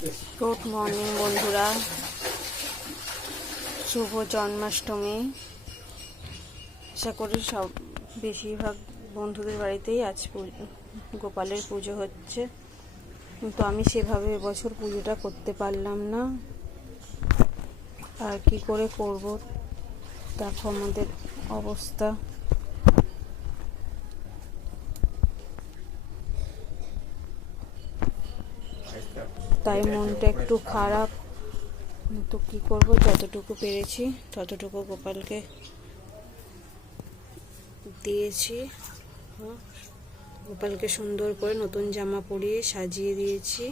Good morning বন্ধুরা, শুভ জন্মাষ্টমী। আশা করি সব বেশিরভাগ বন্ধুদের বাড়িতেই আজ গোপালের পুজো হচ্ছে, কিন্তু আমি সেভাবে এবছর পুজোটা করতে পারলাম না। আর কি করে করব, দেখো আমাদের অবস্থা। তাই মনটা একটু খারাপ, কিন্তু কি করব, যতটুকু পেরেছি ততটুকু গোপালকে দিয়েছি। গোপালকে সুন্দর করে নতুন জামা পরিয়ে সাজিয়ে দিয়েছি।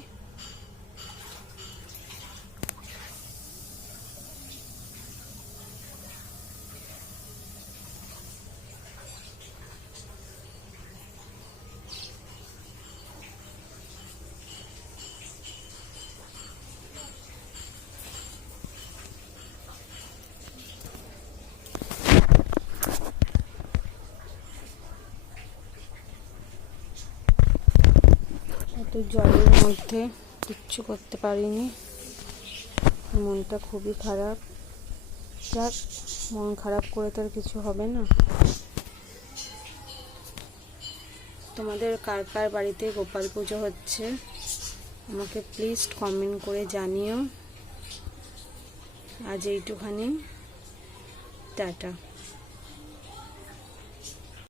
এত জলের মধ্যে কিচ্ছু করতে পারিনি, মনটা খুবই খারাপ। যাক, মন খারাপ করে তো আর কিছু হবে না। তোমাদের কার কার বাড়িতে গোপাল পুজো হচ্ছে আমাকে প্লিজ কমেন্ট করে জানিও। আজ এইটুখানি, টাটা।